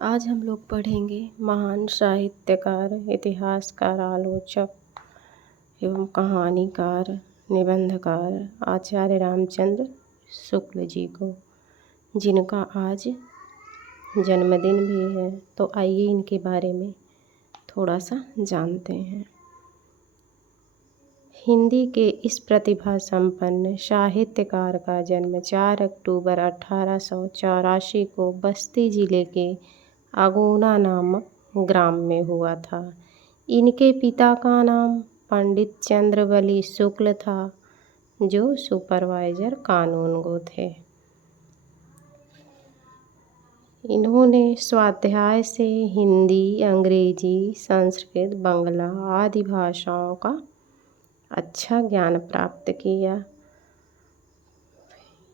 आज हम लोग पढ़ेंगे महान साहित्यकार, इतिहासकार, आलोचक एवं कहानीकार, निबंधकार आचार्य रामचंद्र शुक्ल जी को, जिनका आज जन्मदिन भी है। तो आइए इनके बारे में थोड़ा सा जानते हैं। हिंदी के इस प्रतिभा संपन्न साहित्यकार का जन्म 4 अक्टूबर 1884 को बस्ती जिले के अगुना नामक ग्राम में हुआ था। इनके पिता का नाम पंडित चंद्रवली शुक्ल था, जो सुपरवाइजर कानूनगो थे। इन्होंने स्वाध्याय से हिंदी, अंग्रेजी, संस्कृत, बांग्ला आदि भाषाओं का अच्छा ज्ञान प्राप्त किया।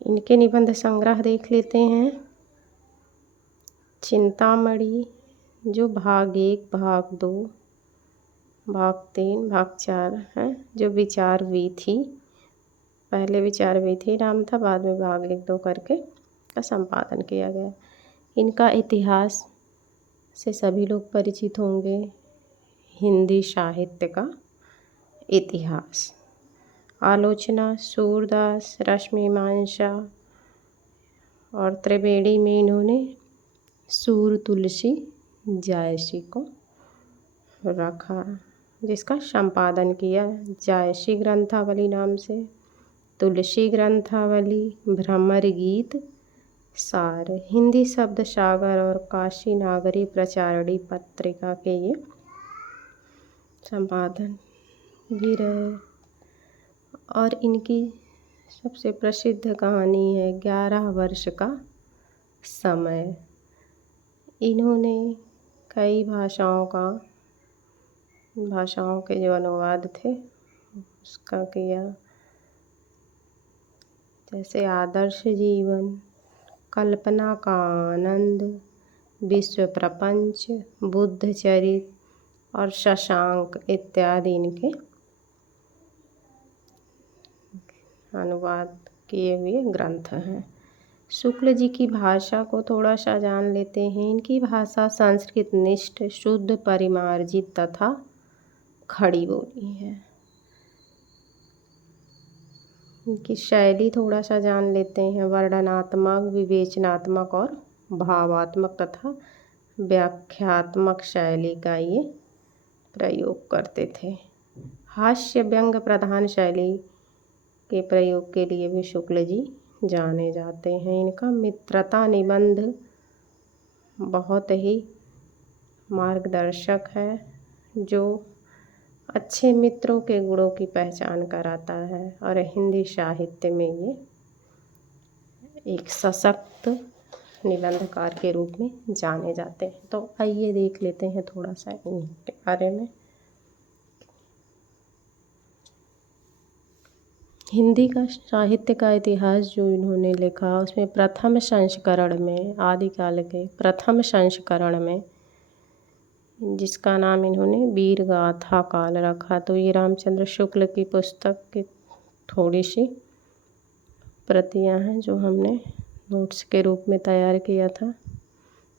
इनके निबंध संग्रह देख लेते हैं। चिंतामणि, जो भाग 1, भाग 2, भाग 3, भाग 4 है, जो विचार वीथी, पहले विचार वीथी नाम था, बाद में भाग 1, 2 करके का संपादन किया गया। इनका इतिहास से सभी लोग परिचित होंगे। हिंदी साहित्य का इतिहास, आलोचना सूरदास, रश्मिमांसा और त्रिवेणी में इन्होंने सूर तुलसी जायसी को रखा, जिसका संपादन किया जायसी ग्रंथावली नाम से, तुलसी ग्रंथावली, भ्रमर गीत, सार, हिंदी शब्द सागर और काशी नागरी प्रचारणी पत्रिका के ये संपादन भी रहे। और इनकी सबसे प्रसिद्ध कहानी है 11 वर्ष का समय। इन्होंने कई भाषाओं के जो अनुवाद थे उसका किया, जैसे आदर्श जीवन, कल्पना का आनंद, विश्व प्रपंच, बुद्ध चरित और शशांक इत्यादि इनके अनुवाद किए हुए ग्रंथ हैं। शुक्ल जी की भाषा को थोड़ा सा जान लेते हैं। इनकी भाषा संस्कृत निष्ठ, शुद्ध, परिमार्जित तथा खड़ी बोली है। इनकी शैली थोड़ा सा जान लेते हैं। वर्णनात्मक, विवेचनात्मक और भावात्मक तथा व्याख्यात्मक शैली का ये प्रयोग करते थे। हास्य व्यंग प्रधान शैली के प्रयोग के लिए भी शुक्ल जी जाने जाते हैं। इनका मित्रता निबंध बहुत ही मार्गदर्शक है, जो अच्छे मित्रों के गुणों की पहचान कराता है और हिंदी साहित्य में ये एक सशक्त निबंधकार के रूप में जाने जाते हैं। तो आइए देख लेते हैं थोड़ा सा इनके बारे में। हिंदी का साहित्य का इतिहास जो इन्होंने लिखा, उसमें प्रथम संस्करण में, आदिकाल के प्रथम संस्करण में, जिसका नाम इन्होंने वीर गाथा काल रखा। तो ये रामचंद्र शुक्ल की पुस्तक की थोड़ी सी प्रतियां हैं जो हमने नोट्स के रूप में तैयार किया था।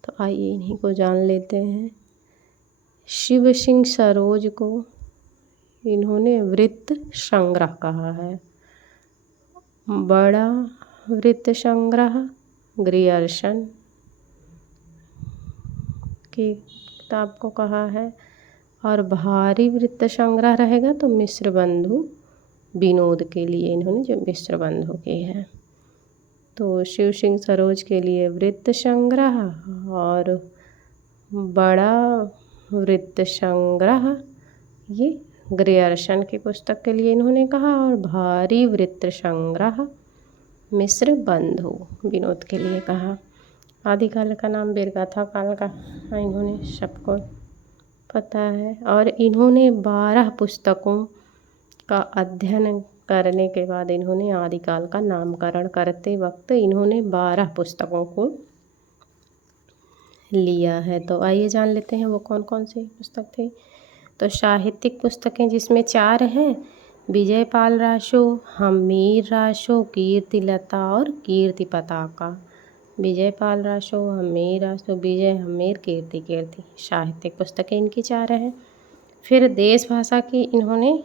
तो आइए इन्हीं को जान लेते हैं। शिव सिंह सरोज को इन्होंने वृत्त संग्रह कहा है। बड़ा वृत्त संग्रह ग्रियर्सन की किताब को कहा है, और भारी वृत्त संग्रह रहेगा तो मिश्र बंधु विनोद के लिए इन्होंने जो मिश्र बंधु के हैं। तो शिव सिंह सरोज के लिए वृत्त संग्रह और बड़ा वृत्त संग्रह ये ग्रियर्सन की पुस्तक के लिए इन्होंने कहा, और भारी वृत्त संग्रह मिश्र बंधु विनोद के लिए कहा। आदिकाल का नाम वीरगाथा काल का इन्होंने सबको पता है। और इन्होंने 12 पुस्तकों का अध्ययन करने के बाद इन्होंने आदिकाल का नामकरण करते वक्त इन्होंने 12 पुस्तकों को लिया है। तो आइए जान लेते हैं वो कौन कौन सी पुस्तक थी। तो साहित्यिक पुस्तकें जिसमें 4 हैं, विजयपाल रासो, हमीर रासो, कीर्तिलता और कीर्ति पताका। विजयपाल रासो, हमीर रासो, विजय, हमीर, कीर्ति, कीर्ति। साहित्यिक पुस्तकें इनकी 4 हैं। फिर देश भाषा की इन्होंने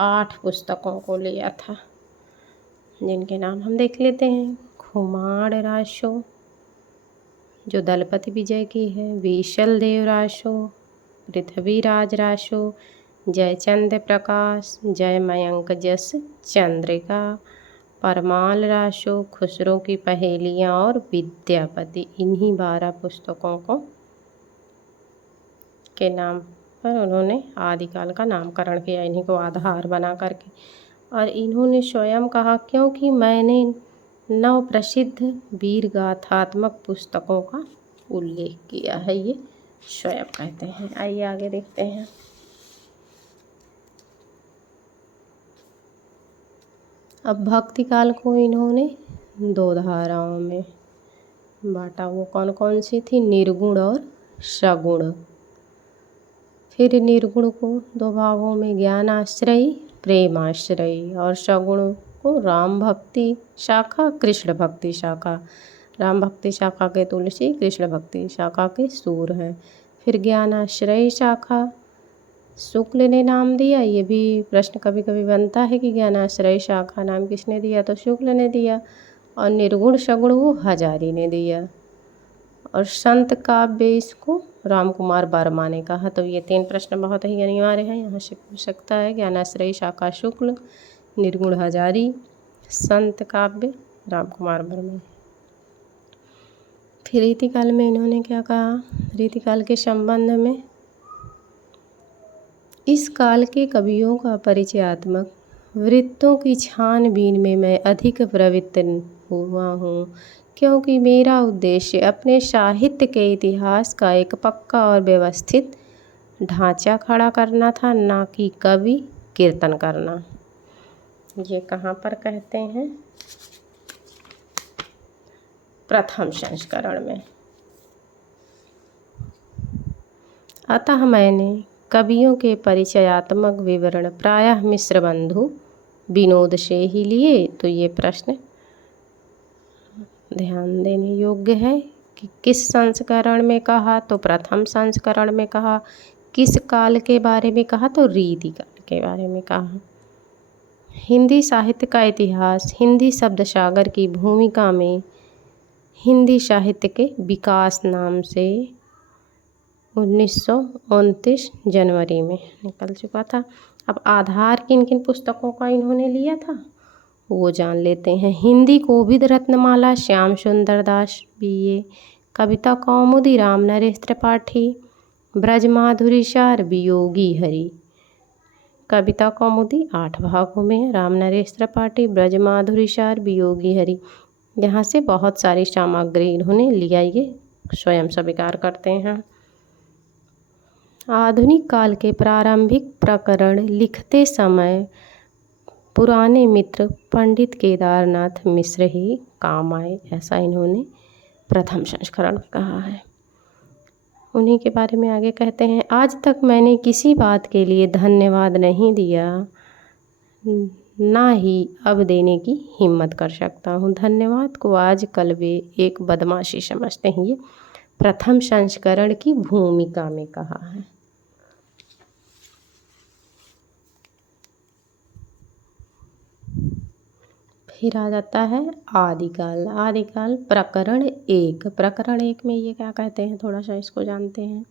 8 पुस्तकों को लिया था, जिनके नाम हम देख लेते हैं। खुमाड़ रासो जो दलपति विजय की है, विशल देव रासो, पृथ्वीराज रासो, जयचंद्र प्रकाश, जय मयंक जस चंद्रिका, परमाल रासो, खुसरो की पहेलियाँ और विद्यापति। इन्हीं 12 पुस्तकों को के नाम पर उन्होंने आदिकाल का नामकरण किया, इन्हीं को आधार बना करके। और इन्होंने स्वयं कहा, क्योंकि मैंने 9 प्रसिद्ध वीर गाथात्मक पुस्तकों का उल्लेख किया है, ये स्वयं कहते हैं। आइए आगे देखते हैं। अब भक्ति काल को इन्होंने 2 धाराओं में बांटा। वो कौन कौन सी थी? निर्गुण और सगुण। फिर निर्गुण को 2 भागों में, ज्ञानाश्रयी, प्रेमाश्रयी, और सगुण को राम भक्ति शाखा, कृष्ण भक्ति शाखा। राम भक्ति शाखा के तुलसी, कृष्ण भक्ति शाखा के सूर हैं। फिर ज्ञानाश्रयी शाखा शुक्ल ने नाम दिया। ये भी प्रश्न कभी कभी बनता है कि ज्ञानाश्रयी शाखा नाम किसने दिया, तो शुक्ल ने दिया। और निर्गुण सगुण वो हजारी ने दिया। और संत काव्य इसको राम कुमार वर्मा ने कहा। तो ये 3 प्रश्न बहुत ही अनिवार्य हैं, यहाँ से पूछ सकता है। ज्ञानाश्रयी शाखा शुक्ल, निर्गुण हजारी, संत काव्य राम कुमार वर्मा। फिर रीतिकाल में इन्होंने क्या कहा? रीतिकाल के संबंध में, इस काल के कवियों का परिचयात्मक वृत्तों की छानबीन में मैं अधिक प्रवृत्त हुआ हूँ, क्योंकि मेरा उद्देश्य अपने साहित्य के इतिहास का एक पक्का और व्यवस्थित ढांचा खड़ा करना था, ना कि कवि कीर्तन करना। ये कहाँ पर कहते हैं? प्रथम संस्करण में। अतः मैंने कवियों के परिचयात्मक विवरण प्रायः मिश्र बंधु विनोद से ही लिए। तो ये प्रश्न ध्यान देने योग्य है कि किस संस्करण में कहा, तो प्रथम संस्करण में कहा। किस काल के बारे में कहा, तो रीतिकाल के बारे में कहा। हिंदी साहित्य का इतिहास, हिंदी शब्द सागर की भूमिका में हिंदी साहित्य के विकास नाम से 1929 जनवरी में निकल चुका था। अब आधार किन किन पुस्तकों का इन्होंने लिया था वो जान लेते हैं। हिंदी कोविद रत्नमाला श्याम सुंदर दास BA, कविता कौमुदी राम नरेश त्रिपाठी, ब्रजमाधुरी सार वियोगी हरि। कविता कौमुदी 8 भागों में, राम नरेश त्रिपाठी, ब्रजमाधुरी सार वियोगी हरि। यहाँ से बहुत सारी सामग्री इन्होंने लिया, ये स्वयं स्वीकार करते हैं। आधुनिक काल के प्रारंभिक प्रकरण लिखते समय पुराने मित्र पंडित केदारनाथ मिश्र ही काम आए, ऐसा इन्होंने प्रथम संस्करण कहा है। उन्हीं के बारे में आगे कहते हैं, आज तक मैंने किसी बात के लिए धन्यवाद नहीं दिया, ना ही अब देने की हिम्मत कर सकता हूँ। धन्यवाद को आजकल वे एक बदमाशी समझते हैं। ये प्रथम संस्करण की भूमिका में कहा है। फिर आ जाता है आदिकाल। आदिकाल प्रकरण 1। प्रकरण 1 में ये क्या कहते हैं, थोड़ा सा इसको जानते हैं।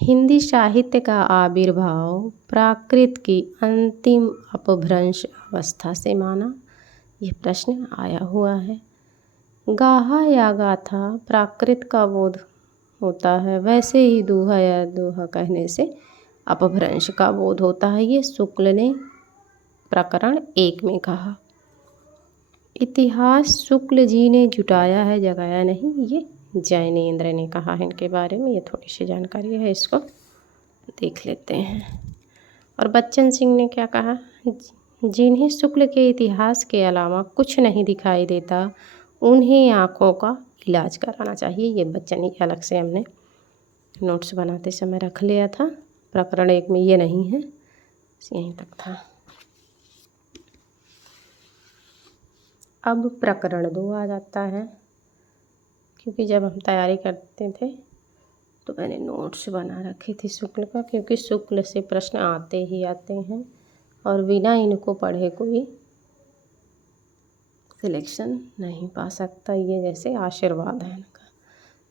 हिंदी साहित्य का आविर्भाव प्राकृत की अंतिम अपभ्रंश अवस्था से माना। ये प्रश्न आया हुआ है। गाहा या गाथा प्राकृत का बोध होता है, वैसे ही दूहा या दोहा कहने से अपभ्रंश का बोध होता है। ये शुक्ल ने प्रकरण 1 में कहा। इतिहास शुक्ल जी ने जुटाया है, जगाया नहीं, ये जैनेन्द्र ने कहा है इनके बारे में। ये थोड़ी सी जानकारी है, इसको देख लेते हैं। और बच्चन सिंह ने क्या कहा, जिन्हें शुक्ल के इतिहास के अलावा कुछ नहीं दिखाई देता, उन्हें आँखों का इलाज कराना चाहिए। ये बच्चन ही अलग से हमने नोट्स बनाते समय रख लिया था। प्रकरण 1 में ये नहीं है, यहीं तक था। अब प्रकरण 2 आ जाता है। क्योंकि जब हम तैयारी करते थे तो मैंने नोट्स बना रखी थी शुक्ल का, क्योंकि शुक्ल से प्रश्न आते ही आते हैं और बिना इनको पढ़े कोई सिलेक्शन नहीं पा सकता। ये जैसे आशीर्वाद है इनका।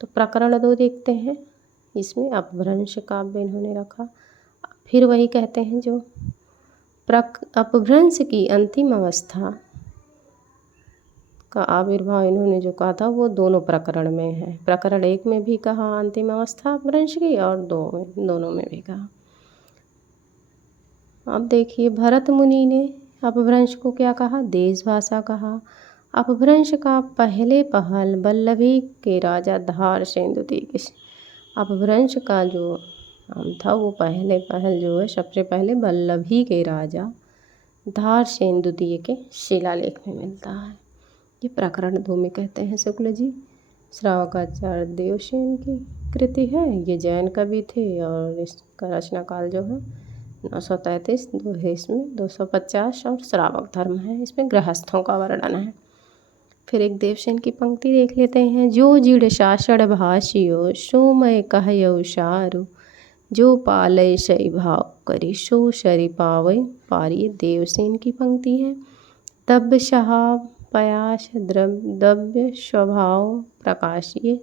तो प्रकरण 2 देखते हैं। इसमें अपभ्रंश काव्य इन्होंने रखा। फिर वही कहते हैं जो अपभ्रंश की अंतिम अवस्था का आविर्भाव इन्होंने जो कहा था वो दोनों प्रकरण में है। प्रकरण 1 में भी कहा अंतिम अवस्था अपभ्रंश की, और दोनों में भी कहा। अब देखिए भरत मुनि ने अपभ्रंश को क्या कहा? देश भाषा कहा। अपभ्रंश का पहले पहल वल्लभी के राजा धारसेन द्वितीय। अपभ्रंश का जो नाम था वो पहले पहल जो है सबसे पहले वल्लभी के राजा धारसेन द्वितीय के शिलालेख में मिलता है। ये प्रकरण 2 में कहते हैं शुक्ल जी। श्रावकाचार्य देवसेन की कृति है। ये जैन कवि थे और इसका रचना काल जो है 933, इसमें 250 और श्रावक धर्म है। इसमें गृहस्थों का वर्णन है। फिर एक देवसेन की पंक्ति देख लेते हैं। जो जिड़ शासड़ भाषियो सो मैं कहयो सारु, जो पालय सई भाव करी सो शरि पावै पारी। देवसेन की पंक्ति है। दव्य स्वभाव पयास द्रव्य स्वभाव प्रकाशिए।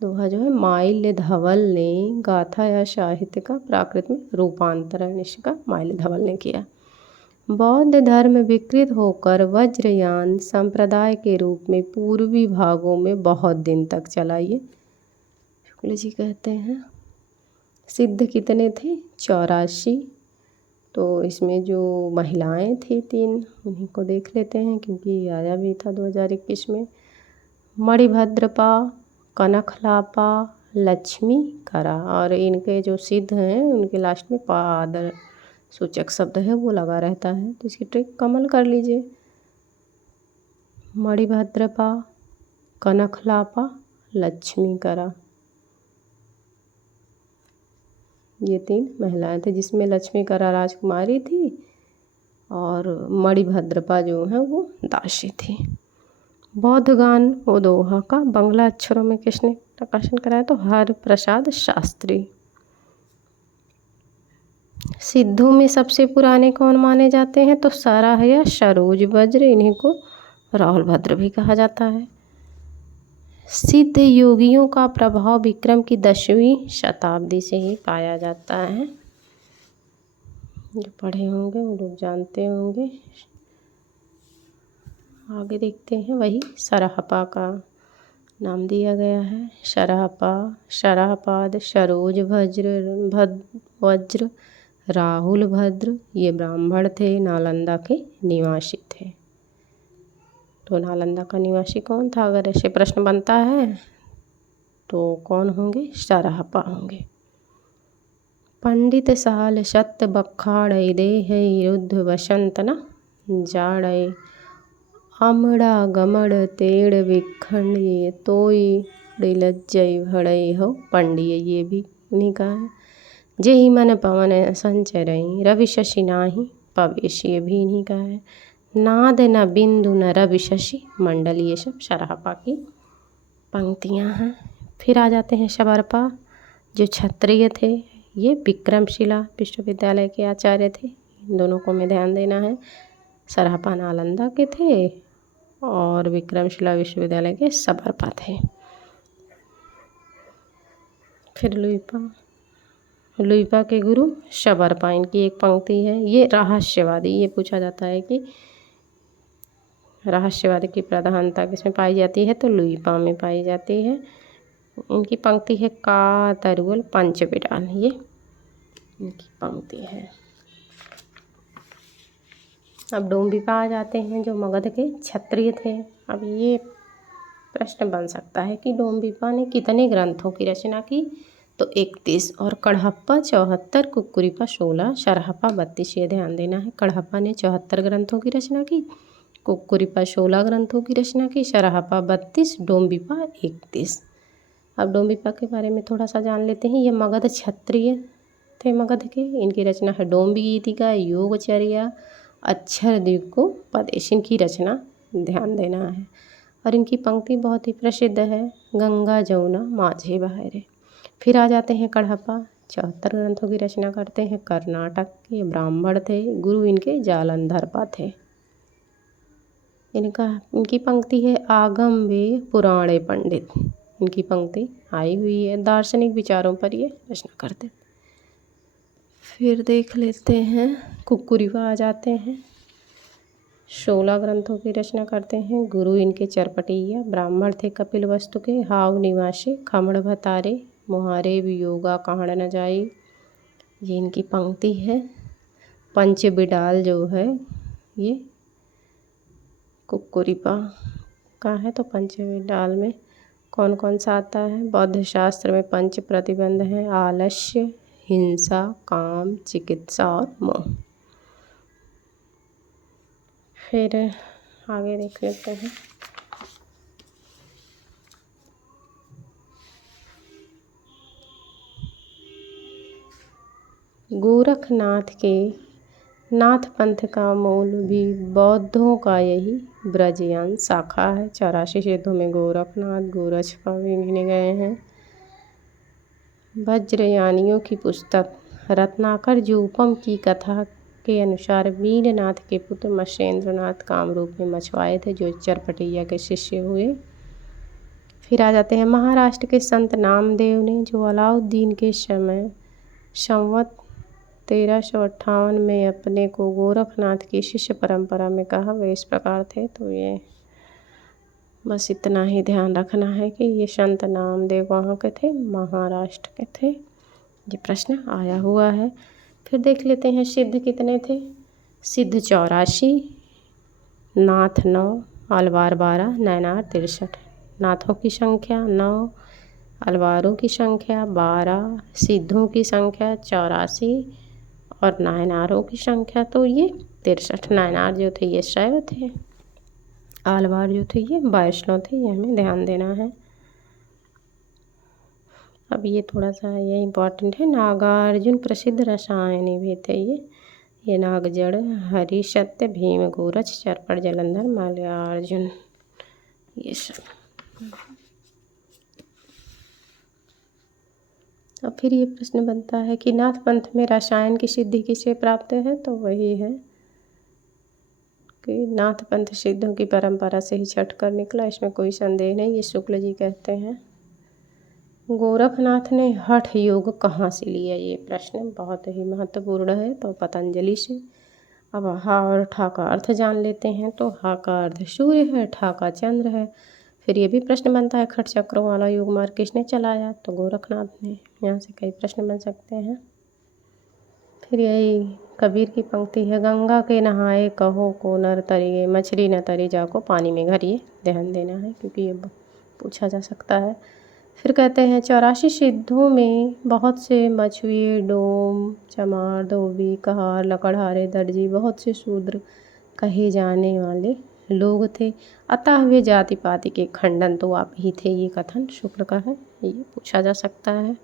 दोहा जो है माइल्य धवल ने गाथा या साहित्य का प्राकृत में रूपांतरण इसका माइल्य धवल ने किया। बौद्ध धर्म विकृत होकर वज्रयान संप्रदाय के रूप में पूर्वी भागों में बहुत दिन तक चला। ये शुक्ल जी कहते हैं। सिद्ध कितने थे? 84। तो इसमें जो महिलाएं थी 3, उन्हीं को देख लेते हैं क्योंकि आया भी था 2021 में। मणिभद्रपा, कनखलापा, लक्ष्मी करा। और इनके जो सिद्ध हैं उनके लास्ट में पादर सूचक शब्द है वो लगा रहता है। तो इसकी ट्रिक कमल कर लीजिए। मणिभद्रपा, कनखलापा, लक्ष्मी करा, ये 3 महिलाएं थी जिसमें लक्ष्मी करा राजकुमारी थी और मणिभद्रपा जो है वो दासी थी। बौद्ध गान वो दोहा का बंगला अक्षरों में किसने प्रकाशन कराया? तो हर प्रसाद शास्त्री। सिद्धों में सबसे पुराने कौन माने जाते हैं? तो सराह या सरोज वज्र, इन्हीं को राहुल भद्र भी कहा जाता है। सिद्ध योगियों का प्रभाव विक्रम की 10वीं शताब्दी से ही पाया जाता है। जो पढ़े होंगे वो लोग जानते होंगे। आगे देखते हैं। वही सराहपा का नाम दिया गया है। सराहपा, सराहपाद, सरोज वज्र, राहुल भद्र, ये ब्राह्मण थे, नालंदा के निवासी थे। तो नालंदा का निवासी कौन था? अगर ऐसे प्रश्न बनता है तो कौन होंगे? सराहपा होंगे। पंडित साल सत्य बखाड़ई दे है युद्ध वसंत न जाड़ई, अमड़ा गमड़ तेड़ विखंड ये तोई लज्जई भड़ई हो पंडिय, ये भी उन्हीं का है। जेहि मन पवन संचरई रवि शशि नाही पवेश, ये भी इन्हीं का है। नाद न बिंदु न रवि शशि मंडल, ये सब सराहपा की पंक्तियां हैं। फिर आ जाते हैं शबरपा जो क्षत्रिय थे। ये विक्रमशिला विश्वविद्यालय के आचार्य थे। इन दोनों को में ध्यान देना है। सराहपा नालंदा के थे और विक्रमशिला विश्वविद्यालय के शबरपा थे। फिर लुइपा के गुरु शबरपा, इनकी एक पंक्ति है। ये रहस्यवादी, ये पूछा जाता है कि रहस्यवादी की प्रधानता किसमें पाई जाती है? तो लुइपा में पाई जाती है। इनकी पंक्ति है का तरुल पंच बिडाल, ये इनकी पंक्ति है। अब डोम्बिपा आ जाते हैं जो मगध के क्षत्रिय थे। अब ये प्रश्न बन सकता है कि डोम्बिपा ने कितने ग्रंथों की रचना की? तो 31। और कढ़प्पा 74, कुक्कुरिपा 16, सराहपा 32। ये ध्यान देना है। कढ़प्पा ने 74 ग्रंथों की रचना की, कुक्कुरिपा 16 ग्रंथों की रचना की, सराहपा 32, डोम्बिपा 31। अब डोम्बिपा के बारे में थोड़ा सा जान लेते हैं। ये मगध क्षत्रिय थे मगध के। इनकी रचना है डोम्बी गीतिका, योगचर्या, अक्षर द्वीप को पदेश, इनकी रचना ध्यान देना है। और इनकी पंक्ति बहुत ही प्रसिद्ध है, गंगा जमुना माझे बहरे। फिर आ जाते हैं कढ़प्पा, 74 ग्रंथों की रचना करते हैं, कर्नाटक के ब्राह्मण थे, गुरु इनके जालंधरपा थे। इनकी पंक्ति है, आगम वे पुराणे पंडित। इनकी पंक्ति आई हुई है, दार्शनिक विचारों पर ये रचना करते। फिर देख लेते हैं कुक्कुरीवा आ जाते हैं, 16 ग्रंथों की रचना करते हैं, गुरु इनके चरपटिया, ब्राह्मण थे, कपिल वस्तु के, हाव निवासी, खमण भतारे, मुहारे वियोगा कहाण न जाई। ये इनकी पंक्ति है। पंच बिडाल जो है ये कुक्कुरीपा का है। तो पंच बिडाल में कौन कौन सा आता है? बौद्ध शास्त्र में पंच प्रतिबंध है, आलस्य, हिंसा, काम, चिकित्सा और मोह। फिर आगे देख लेते हैं। गोरखनाथ के नाथ पंथ का मूल भी बौद्धों का यही ब्रजयान शाखा है। 84 सिद्धों में गोरखनाथ, गोरक्षपा भी गिने गए हैं। वज्रयानियों की पुस्तक रत्नाकर जोपम की कथा के अनुसार वीरनाथ के पुत्र मत्स्येंद्रनाथ कामरूप में मछुआरे थे, जो चरपटिया के शिष्य हुए। फिर आ जाते हैं महाराष्ट्र के संत नामदेव ने, जो अलाउद्दीन के समय संवत 1358 में अपने को गोरखनाथ की शिष्य परंपरा में कहा, वे इस प्रकार थे। तो ये बस इतना ही ध्यान रखना है कि ये संत नामदेव वहाँ के थे, महाराष्ट्र के थे। ये प्रश्न आया हुआ है। फिर देख लेते हैं सिद्ध कितने थे। सिद्ध 84, नाथ 9, अलवार 12, नैनार 63। नाथों की संख्या 9, अलवारों की संख्या 12, सिद्धों की संख्या 84 और नायनारों की संख्या तो ये 63। नायनार जो थे ये शैव थे, अलवार जो थे ये वैष्णव थे। ये हमें ध्यान देना है। अब ये थोड़ा सा ये इम्पॉर्टेंट है। नागार्जुन प्रसिद्ध रसायनी भी थे ये नागजड़, हरि सत्य, भीम गोरच, चरपट जलंधर, मलयार्जुन, ये सब। अब फिर ये प्रश्न बनता है कि नाथ पंथ में रसायन की सिद्धि किसे प्राप्त है? तो वही है कि नाथ पंथ सिद्धों की परंपरा से ही छट कर निकला, इसमें कोई संदेह नहीं। ये शुक्ल जी कहते हैं। गोरखनाथ ने हठ योग कहाँ से लिया? ये प्रश्न बहुत ही महत्वपूर्ण है। तो पतंजलि से। अब हा और ठा का अर्थ जान लेते हैं। तो हा का अर्थ सूर्य है, ठा का चंद्र है। फिर ये भी प्रश्न बनता है, खट चक्रों वाला योग मार्ग किसने चलाया? तो गोरखनाथ ने। यहाँ से कई प्रश्न बन सकते हैं। फिर यही कबीर की पंक्ति है, गंगा के नहाए कहो को नर तरिए, मछली न तरी जाको पानी में घरिए। ध्यान देना है क्योंकि ये पूछा जा सकता है। फिर कहते हैं 84 सिद्धों में बहुत से मछुए, डोम, चमार, धोबी, कहार, लकड़हारे, दर्जी, बहुत से शूद्र कहे जाने वाले लोग थे, अतः वे जाति पाति के खंडन तो आप ही थे। ये कथन शुक्ल का है, ये पूछा जा सकता है।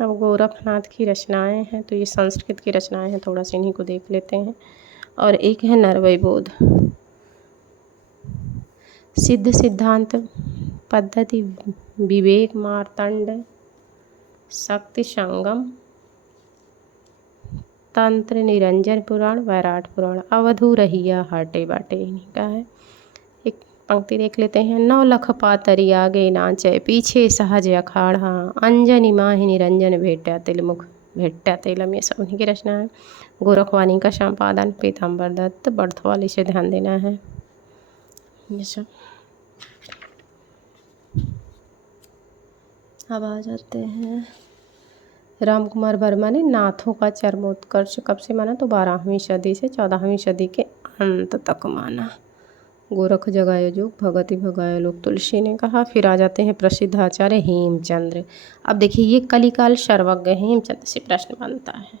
अब गोरखनाथ की रचनाएं हैं, तो ये संस्कृत की रचनाएं हैं, थोड़ा सा इन्हीं को देख लेते हैं। और एक है नरवैबोध, सिद्ध सिद्धांत पद्धति, विवेक मार्तंड, शक्ति संगम, तंत्र निरंजन पुराण, वैराट पुराण, अवधू रहिया हाटे बाटे, इन्हीं का है। एक पंक्ति देख लेते हैं, 9 लख पातरी आगे नाचे, पीछे सहज अखाड़ा, अंजनी माहि निरंजन भेट्या तिलमुख भेट्या तिलम। ये सब उन्हीं की रचना है। गोरखवाणी का संपादन पीताम्बर दत्त, बर्थवाली से ध्यान देना है। ये सब अब आ जाते हैं, राम कुमार वर्मा ने नाथों का चरमोत्कर्ष कब से माना? तो 12वीं सदी से 14वीं सदी के अंत तक माना। गोरख जगाए जोग, भगति भगाए लोग, तुलसी ने कहा। फिर आ जाते हैं प्रसिद्ध आचार्य हेमचंद्र। अब देखिए ये कलिकाल सर्वज्ञ हेमचंद्र से प्रश्न बनता है।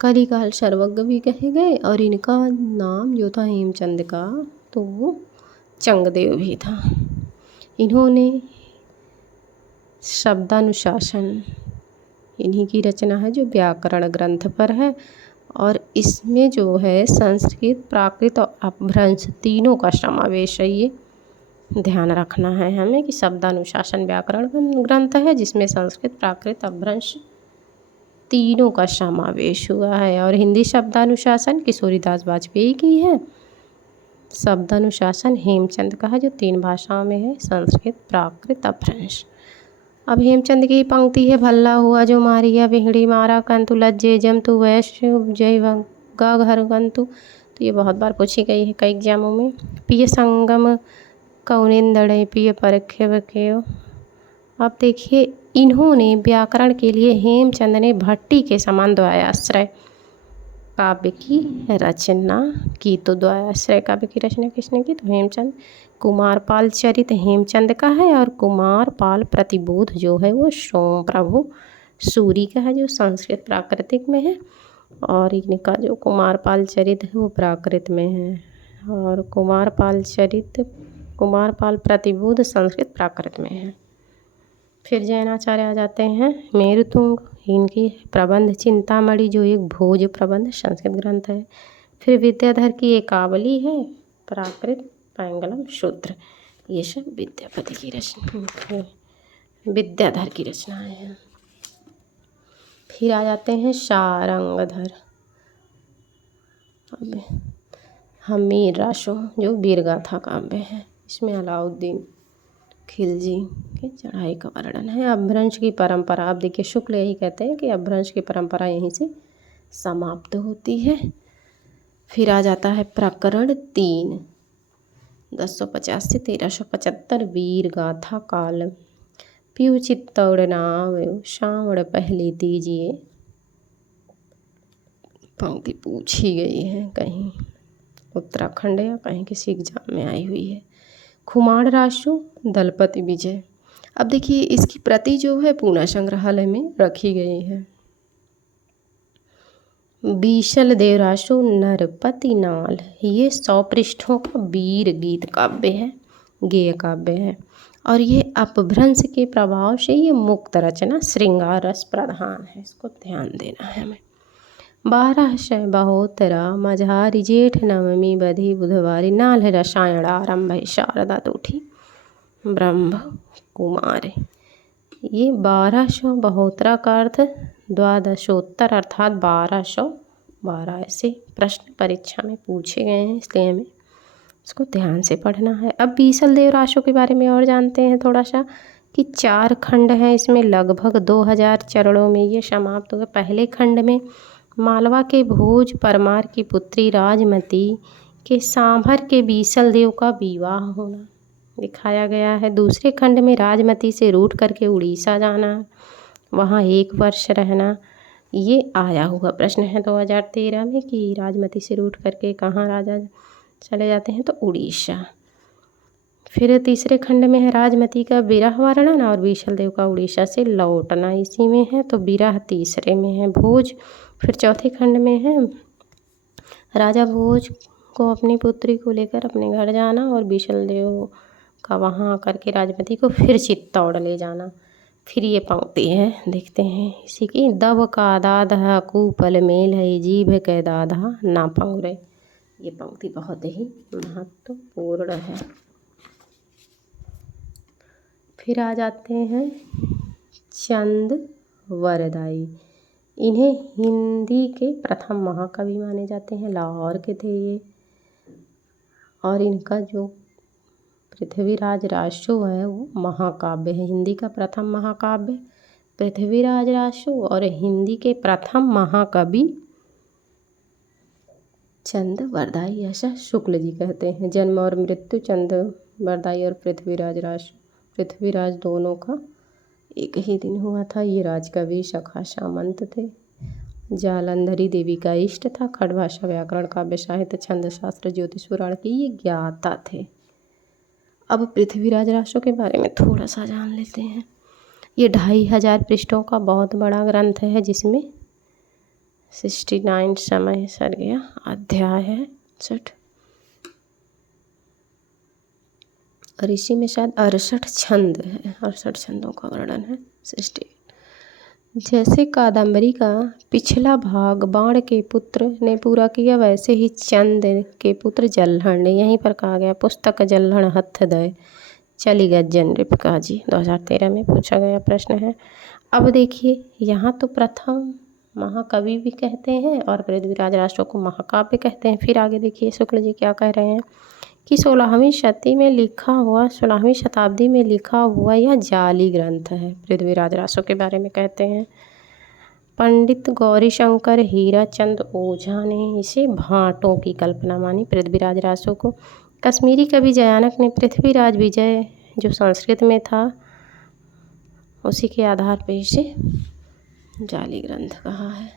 कलिकाल सर्वज्ञ भी कहे गए और इनका नाम जो था हेमचंद का, तो वो चंगदेव भी था। इन्होंने शब्दानुशासन, इन्हीं की रचना है जो व्याकरण ग्रंथ पर है। और इसमें जो है संस्कृत, प्राकृत और अपभ्रंश तीनों का समावेश है। ये ध्यान रखना है हमें कि शब्दानुशासन व्याकरण ग्रंथ है जिसमें संस्कृत, प्राकृत, अपभ्रंश तीनों का समावेश हुआ है। और हिंदी शब्दानुशासन किशोरीदास वाजपेयी की है। शब्दानुशासन हेमचंद का है जो 3 भाषाओं में है, संस्कृत, प्राकृत, अपभ्रंश। अब हेमचंद की पंक्ति है, भल्ला हुआ जो मारिया बिहड़ी मारा कंतु लज्जे जमतु वैश्य जय गा घर कंतु। तो ये बहुत बार पूछी गई है कई एग्जामों में। पिय संगम कौनिंदड़े पिय परखे बकेयो। अब देखिए इन्होंने व्याकरण के लिए हेमचंद ने भट्टी के समान द्वयाश्रय काव्य की रचना की। तो द्वयाश्रय काव्य की रचना किसने की? तो हेमचंद। कुमारपाल चरित हेमचंद का है और कुमारपाल प्रतिबोध जो है वो सोम प्रभु सूरी का है जो संस्कृत प्राकृतिक में है। और इनका जो कुमारपाल चरित है वो प्राकृत में है। और कुमारपाल प्रतिबोध संस्कृत प्राकृत में है। फिर जैनाचार्य आ जाते हैं, मेरुतुंग, इनकी प्रबंध चिंतामणि जो एक भोज प्रबंध संस्कृत ग्रंथ है। फिर विद्याधर की एकावली है, प्राकृत, पैंगलम, शूद्र, ये सब विद्यापति की रचना, विद्याधर की रचनाएं हैं। फिर आ जाते हैं शारंगधर, हमीर राशो जो वीरगाथा काव्य है। इसमें अलाउद्दीन खिलजी की चढ़ाई का वर्णन है। अपभ्रंश की परंपरा, आप देखिए शुक्ल यही कहते हैं कि अपभ्रंश की परंपरा यहीं से समाप्त होती है। फिर आ जाता है प्रकरण 3, 1050 से 1375 वीर गाथा काल। पीयू चित्तौड़ नाव श्रावण पहले दीजिए। पंक्ति पूछी गई है कहीं उत्तराखंड या कहीं किसी एग्जाम में आई हुई है। खुमाण राशु दलपति विजय। अब देखिए इसकी प्रति जो है पूना संग्रहालय में रखी गई है। बीशल देवराशु नरपति नाल, ये 100 पृष्ठों का वीर गीत काव्य है, गेय काव्य है। और ये अपभ्रंश के प्रभाव से ये मुक्त रचना श्रृंगार रस प्रधान है, इसको ध्यान देना है हमें। 1200 बहोत्तरा मझारी जेठ नवमी बधी बुधवारी नाल रसायन आरंभ शारदा तूठी ब्रह्म कुमार। ये 1272 का अर्थ द्वादशोत्तर अर्थात 1212 ऐसे प्रश्न परीक्षा में पूछे गए हैं, इसलिए हमें इसको ध्यान से पढ़ना है। अब बीसल देव राशों के बारे में और जानते हैं थोड़ा सा कि 4 खंड हैं, इसमें लगभग 2000 चरणों में ये समाप्त हुए। पहले खंड में मालवा के भोज परमार की पुत्री राजमती के सांभर के बीसल देव का विवाह होना दिखाया गया है। दूसरे खंड में राजमती से रूठ करके उड़ीसा जाना, वहाँ 1 वर्ष रहना, ये आया हुआ प्रश्न है 2013 में कि राजमती से रूठ करके कहाँ राजा चले जाते हैं, तो उड़ीसा। फिर तीसरे खंड में है राजमती का विरह वर्णन और बीसल देव का उड़ीसा से लौटना, इसी में है, तो विरह तीसरे में है। भोज फिर चौथे खंड में है राजा भोज को अपनी पुत्री को लेकर अपने घर जाना और बीसल देव का वहाँ करके राजमती को फिर चित्तौड़ ले जाना। फिर ये पंक्ति है, देखते हैं इसी की, दब का दाधा कूपल मेल है जीभ के दाधा ना पंगुरे। ये पंक्ति बहुत ही महत्वपूर्ण है। फिर आ जाते हैं चंद वरदाई, इन्हें हिंदी के प्रथम महाकवि माने जाते हैं, लाहौर के थे ये। और इनका जो पृथ्वीराज राशो है वो महाकाव्य है, हिंदी का प्रथम महाकाव्य पृथ्वीराज राशो। और हिंदी के प्रथम महाकवि चंद वरदाई, ऐसा शुक्ल जी कहते हैं। जन्म और मृत्यु चंद वरदाई और पृथ्वीराज राशो, पृथ्वीराज दोनों का एक ही दिन हुआ था। ये राजकवि सखा सामंत थे, जालंधरी देवी का इष्ट था, खड़ भाषा व्याकरण काव्य साहित्य छंद शास्त्र ज्योतिष पुराण की ये ज्ञाता थे। अब पृथ्वीराज राशो के बारे में थोड़ा सा जान लेते हैं। ये 2500 पृष्ठों का बहुत बड़ा ग्रंथ है जिसमें 69 समय सर्गीय अध्याय है 60, और इसी में शायद 68 छंद है, 68 छंदों का वर्णन है 60। जैसे कादम्बरी का पिछला भाग बाण के पुत्र ने पूरा किया, वैसे ही चंद के पुत्र जल्हण ने, यहीं पर कहा गया पुस्तक जल्हण हथ दय चली गज्जन रिपका जी, 2013 में पूछा गया प्रश्न है। अब देखिए यहाँ तो प्रथम महाकवि भी कहते हैं और पृथ्वीराज राष्ट्रों को महाकाव्य कहते हैं। फिर आगे देखिए शुक्ल जी क्या कह रहे हैं कि 16वीं शताब्दी में लिखा हुआ यह जाली ग्रंथ है। पृथ्वीराज रासो के बारे में कहते हैं। पंडित गौरीशंकर हीराचंद ओझा ने इसे भाटों की कल्पना मानी, पृथ्वीराज रासो को। कश्मीरी कवि जयानक ने पृथ्वीराज विजय जो संस्कृत में था उसी के आधार पर इसे जाली ग्रंथ कहा है।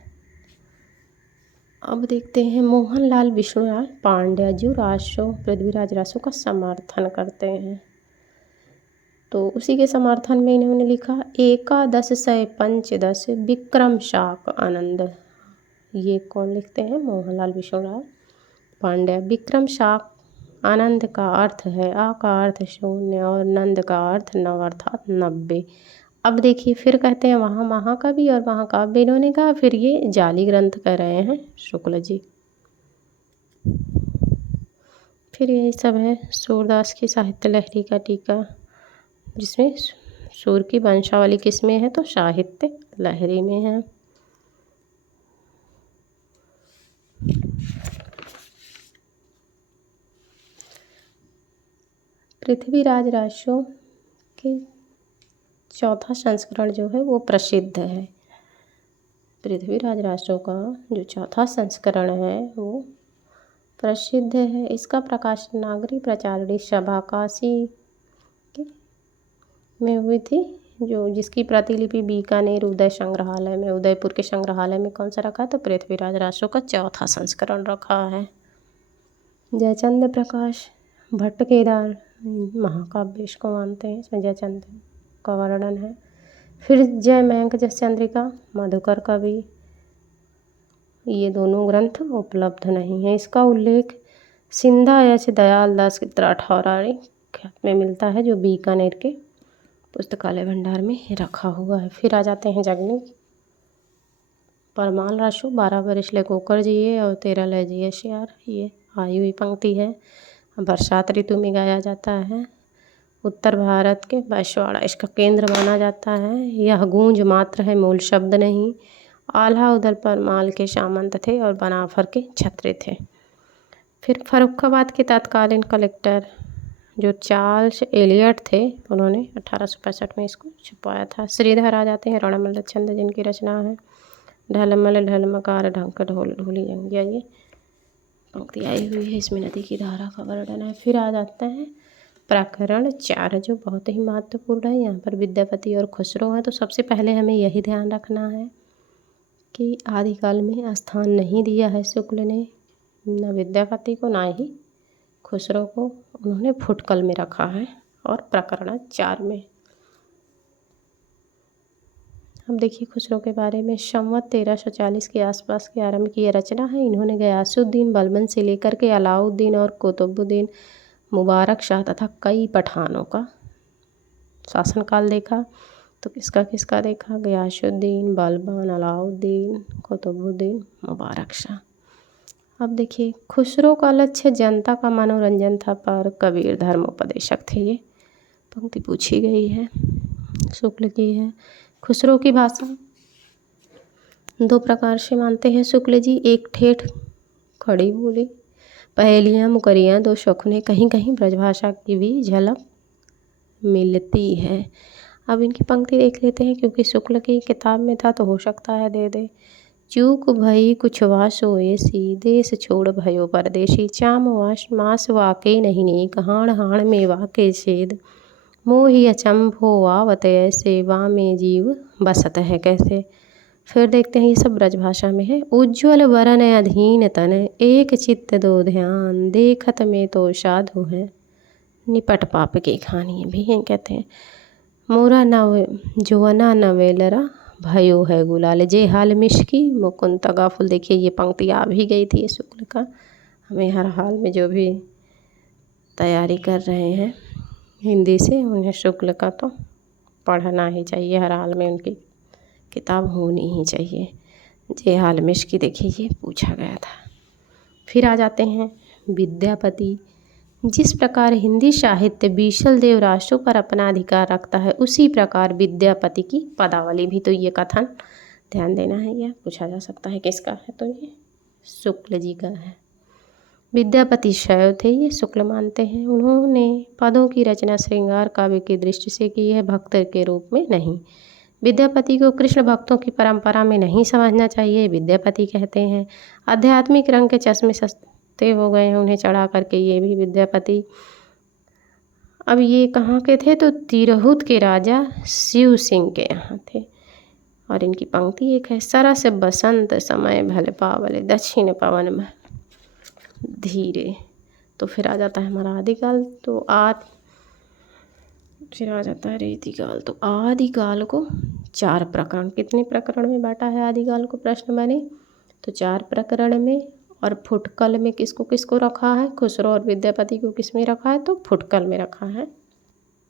अब देखते हैं मोहनलाल विष्णुलाल पांड्या जो पृथ्वीराज रासो का समर्थन करते हैं, तो उसी के समर्थन में इन्होंने लिखा एकादश सय पंचदश विक्रम शाक आनंद। ये कौन लिखते हैं? मोहनलाल विष्णुलाल पांड्या। विक्रम शाक आनंद का अर्थ है आ का अर्थ शून्य और नंद का अर्थ नव अर्थात 90। अब देखिए फिर कहते हैं वहाँ महाकवि और महाकाव्य इन्होंने कहा, फिर ये जाली ग्रंथ कह रहे हैं शुक्ल जी। फिर यही सब है सूरदास की साहित्य लहरी का टीका, जिसमें सूर की वंशावली किस में है? तो साहित्य लहरी में है। पृथ्वीराज रासो के चौथा संस्करण जो है वो प्रसिद्ध है। पृथ्वीराज रासो का जो चौथा संस्करण है वो प्रसिद्ध है। इसका प्रकाशन नागरी प्रचारणी सभा काशी में हुई थी, जो जिसकी प्रतिलिपि बीकानेर उदय संग्रहालय में, उदयपुर के संग्रहालय में कौन सा रखा है? तो पृथ्वीराज रासो का चौथा संस्करण रखा है। जयचंद्र प्रकाश भट्ट केदार महाकाव्य इसको मानते हैं, इसमें जयचंद्र का वर्णन है। फिर जय मयंक जस चंद्रिका मधुकर कवि, ये दोनों ग्रंथ उपलब्ध नहीं है। इसका उल्लेख सिंधा एच दयाल दास राठौराणी में मिलता है, जो बीकानेर के पुस्तकालय भंडार में रखा हुआ है। फिर आ जाते हैं जगनी परमाल रासो 12 बरिस ले कोकर जिए और 13 ले जिए श्यार। ये आई हुई पंक्ति है, बरसात ऋतु में गाया जाता है। उत्तर भारत के बांसवाड़ा इसका केंद्र माना जाता है। यह गूंज मात्र है, मूल शब्द नहीं। आल्हा उदल परमाल के सामंत थे और बनाफर के छत्री थे। फिर फर्रुखाबाद के तत्कालीन कलेक्टर जो चार्ल्स एलियट थे, उन्होंने 1865 में इसको छुपाया था। श्रीधर आ जाते हैं, रणमल छंद जिनकी रचना है। ढलमल ढलमकार ढंक ढोल ढोली जंगिया, ये पंक्ति आई हुई है, इसमें नदी की धारा का वर्णन है। फिर आ जाते हैं प्रकरण 4 जो बहुत ही महत्वपूर्ण है। यहाँ पर विद्यापति और खुसरो हैं, तो सबसे पहले हमें यही ध्यान रखना है कि आदिकाल में स्थान नहीं दिया है शुक्ल ने, न विद्यापति को ना ही खुसरो को, उन्होंने फुटकल में रखा है और प्रकरण 4 में। अब देखिए खुसरो के बारे में, संवत 1340 के आसपास के आरंभ की यह रचना है। इन्होंने गयासुद्दीन बलबन से लेकर के अलाउद्दीन और कुतुबुद्दीन मुबारक शाह तथा कई पठानों का शासनकाल देखा। तो किसका किसका देखा? गयासुद्दीन बलबन, अलाउद्दीन, कुतुबुद्दीन, मुबारक शाह। अब देखिए खुसरो का लक्ष्य जनता का मनोरंजन था, पर कबीर धर्मोपदेशक थे। ये पंक्ति पूछी गई है, शुक्ल की है। खुसरो की भाषा 2 प्रकार से मानते हैं शुक्ल जी। एक ठेठ खड़ी बोली, पहेलियाँ मुकरियाँ 2 शकुने, कहीं कहीं ब्रजभाषा की भी झलक मिलती है। अब इनकी पंक्ति देख लेते हैं, क्योंकि शुक्ल की किताब में था तो हो सकता है दे दे। चूक भई कुछ वासो ऐसी, देश छोड़ भयो परदेशी, चाम वास मास वाके नहीं नेक, हाण हाण में वाके छेद, मोहि अचंभो आवत ऐसे, वामे जीव बसत है कैसे। फिर देखते हैं, ये सब ब्रजभाषा में है। उज्ज्वल वरन अधीन तन, एक चित्त 2 ध्यान, देखत में तो साधु है, निपट पाप की खानी भी हैं कहते हैं। मोरा नव जोना नवेलरा भयो है गुलाल, जे हाल मिश्की मुकुंद तगाफुल। देखिए ये पंक्ति आ भी गई थी शुक्ल का। हमें हर हाल में जो भी तैयारी कर रहे हैं हिंदी से, उन्हें शुक्ल का तो पढ़ना ही चाहिए हर हाल में, उनकी किताब होनी ही चाहिए। जे हालमिश की देखिए ये पूछा गया था। फिर आ जाते हैं विद्यापति। जिस प्रकार हिंदी साहित्य बीसल देव रासों पर अपना अधिकार रखता है, उसी प्रकार विद्यापति की पदावली भी। तो ये कथन ध्यान देना है, यह पूछा जा सकता है किसका है, तो ये शुक्ल जी का है। विद्यापति शैव थे, ये शुक्ल मानते हैं। उन्होंने पदों की रचना श्रृंगार काव्य की दृष्टि से की है, भक्त के रूप में नहीं। विद्यापति को कृष्ण भक्तों की परंपरा में नहीं समझना चाहिए, विद्यापति कहते हैं। आध्यात्मिक रंग के चश्मे सस्ते हो गए हैं उन्हें चढ़ा करके, ये भी विद्यापति। अब ये कहाँ के थे, तो तिरहुत के राजा शिव सिंह के यहाँ थे। और इनकी पंक्ति एक है, सरस बसंत समय भले पावले, दक्षिण पवन में धीरे। तो फिर आ जाता है हमारा आदिकाल। तो फिर आ जाता है रीतिकाल। तो आदिकाल को 4 प्रकरण, कितने प्रकरण में बांटा है आदिकाल को, प्रश्न बने तो 4 प्रकरण में। और फुटकल में किसको किसको रखा है, खुसरो और विद्यापति को किस में रखा है, तो फुटकल में रखा है।